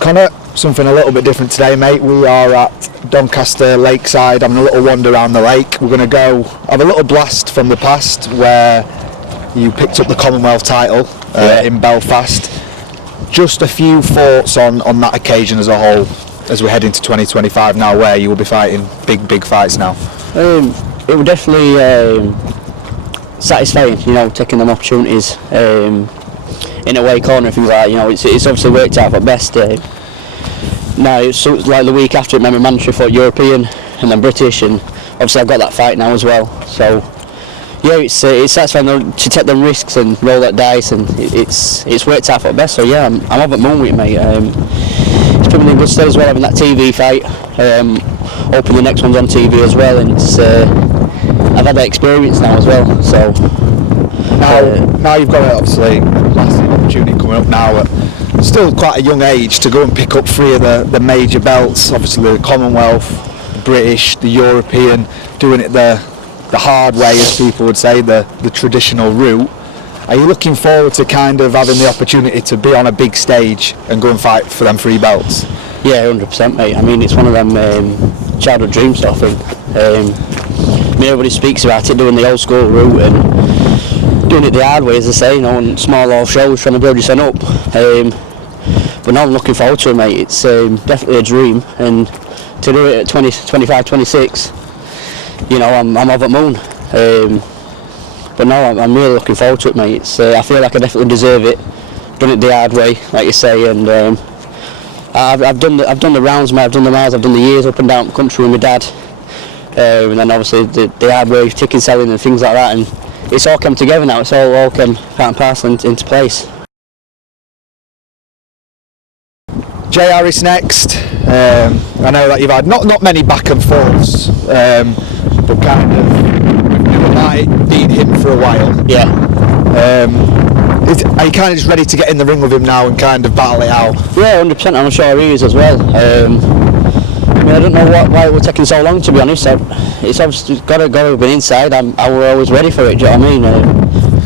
Connor, something a little bit different today, mate. We are at Doncaster Lakeside having a little wander around the lake. We're going to go have a little blast from the past where you picked up the Commonwealth title in Belfast. Just a few thoughts on that occasion as a whole as we head into 2025 now, where you will be fighting big fights now. It would definitely satisfying, taking them opportunities in away corner, things like that. It's obviously worked out at best. Now it's like the week after, remember Manchester fought European and then British, and obviously I've got that fight now as well. So yeah, it's satisfying to take them risks and roll that dice, and it's worked out for the best. So yeah, I'm up at moon with it, mate. It's put me in good stead as well, having that TV fight. Hoping the next one's on TV as well, and I've had that experience now as well. So now you've got obviously a massive opportunity coming up now at still quite a young age to go and pick up 3 of the major belts. Obviously the Commonwealth, the British, the European, doing it the hard way, as people would say, the traditional route. Are you looking forward to kind of having the opportunity to be on a big stage and go and fight for them 3 belts? Yeah, 100%, mate. I mean, it's one of them childhood dreams sort of thing. Everybody speaks about it, doing the old school route and doing it the hard way, as they say, on small off shows, trying to build yourself up. But now I'm looking forward to it, mate. It's definitely a dream, and to do it at 20, 25, 26, I'm over the moon. But no, I'm really looking forward to it, mate. I feel like I definitely deserve it. Done it the hard way, like you say, and I've done the rounds, mate. I've done the miles, I've done the years up and down the country with my dad, and then obviously the hard way, ticket selling and things like that, and it's all come together now. It's all come part and parcel into place. JR is next. I know that you've had not many back and forths, but kind of never mind being him for a while. Yeah. Are you kind of just ready to get in the ring with him now and kind of battle it out? Yeah, 100%. I'm sure he is as well. I don't know why it was taking so long, to be honest. It's obviously got to have been inside. I was always ready for it. Do you know what I mean?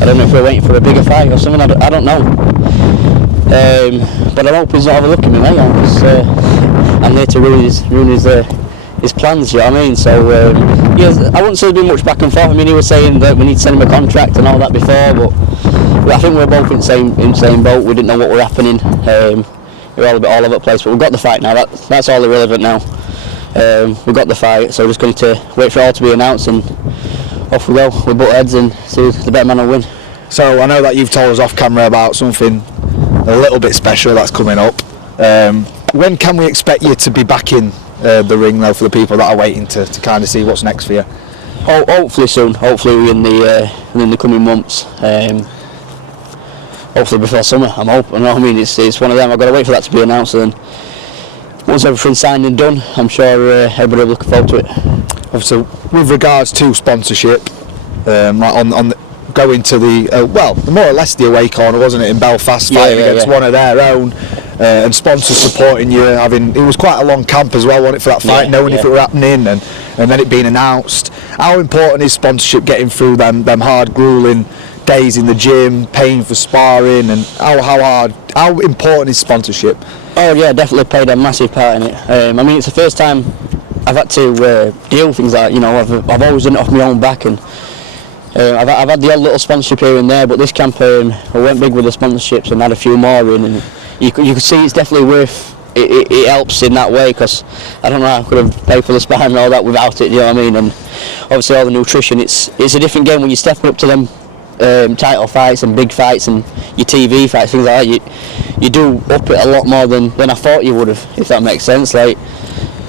I don't know if we're waiting for a bigger fight or something. I don't know. But I'm hoping he's not overlooking me, mate. I'm there to ruin his plans. Do you know what I mean? So yeah, I wouldn't say there's been much back and forth. I mean, he was saying that we need to send him a contract and all that before, but I think we're both in the same boat. We didn't know what were happening. We're all a bit all over the place, but we've got the fight now. That's all irrelevant now. We've got the fight, so we're just going to wait for it all to be announced, and off we go. We butt heads and see the better man will win. So I know that you've told us off camera about something a little bit special that's coming up. When can we expect you to be back in the ring, though, for the people that are waiting to kind of see what's next for you? Hopefully soon. Hopefully in the coming months. Hopefully before summer. I'm hoping. You know what I mean? It's one of them. I've got to wait for that to be announced, and then once everything's signed and done, I'm sure everybody will look forward to it. Obviously, with regards to sponsorship, like going to the more or less the away corner, wasn't it, in Belfast, fighting against one of their own, and sponsors supporting you. It was quite a long camp as well, wasn't it, for that fight, knowing if it were happening and then it being announced. How important is sponsorship, getting through them hard, grueling days in the gym, paying for sparring, and how important is sponsorship? Oh yeah, definitely played a massive part in it. It's the first time I've had to deal with things like, I've always done it off my own back, and I've had the odd little sponsorship here and there, but this campaign I went big with the sponsorships and had a few more in, and you could see it's definitely worth it. It helps in that way, because I don't know how I could have paid for the sparring and all that without it. You know what I mean? And obviously all the nutrition. It's a different game when you're stepping up to them title fights and big fights and your TV fights, things like that. You do up it a lot more than I thought you would have, if that makes sense. Like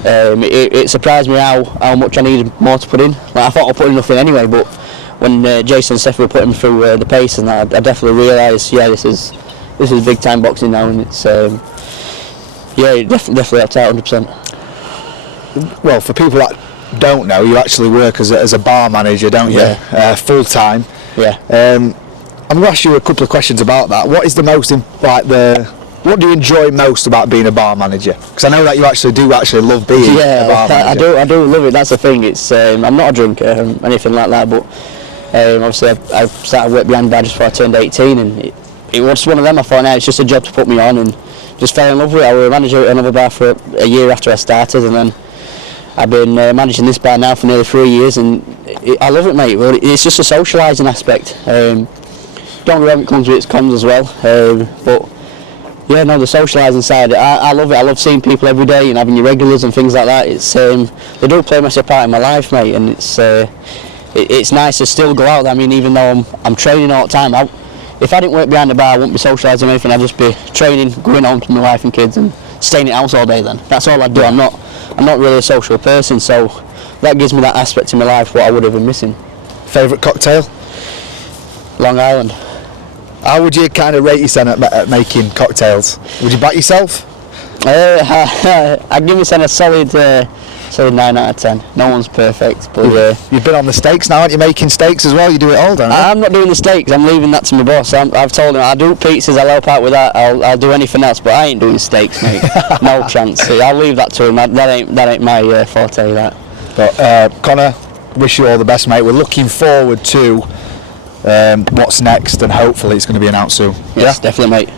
it surprised me how much I needed more to put in. Like, I thought I put enough in anyway, but when Jason and Steph were putting me through the pace, and I definitely realised, this is big time boxing now, and it's it definitely helped out 100%. Well, for people that don't know, you actually work as a bar manager, don't you? Yeah. Full time. Yeah. I'm going to ask you a couple of questions about that. What is the most what do you enjoy most about being a bar manager? Because I know that you actually love being a bar manager. I do love it. That's the thing. It's I'm not a drinker or anything like that, but obviously I started work behind bar just before I turned 18, and it was one of them. I thought, it's just a job to put me on, and just fell in love with it. I was a manager at another bar for a year after I started, and then I've been managing this bar now for nearly 3 years, and I love it, mate. But it's just a socialising aspect. Don't get me wrong, it comes with its cons as well. But yeah, no, the socialising side, I love it. I love seeing people every day and having your regulars and things like that. It's they do play a massive part in my life, mate, and it's nice to still go out. I mean, even though I'm training all the time, if I didn't work behind the bar, I wouldn't be socialising or anything. I'd just be training, going home to my wife and kids, and staying in the house all day. Then that's all I do. I'm not really a social person, so that gives me that aspect in my life what I would have been missing. Favourite cocktail? Long Island. How would you kind of rate yourself at making cocktails? Would you back yourself? I'd give myself a solid 9 out of 10. No one's perfect, but you've been on the steaks now, aren't you? Making steaks as well. You do it all, don't you? I'm not doing the steaks. I'm leaving that to my boss. I've told him I do pizzas. I'll help out with that. I'll do anything else, but I ain't doing steaks, mate. No chance. I'll leave that to him. That ain't my forte. That. But Connor, wish you all the best, mate. We're looking forward to what's next, and hopefully it's going to be announced soon. Yes, definitely, mate.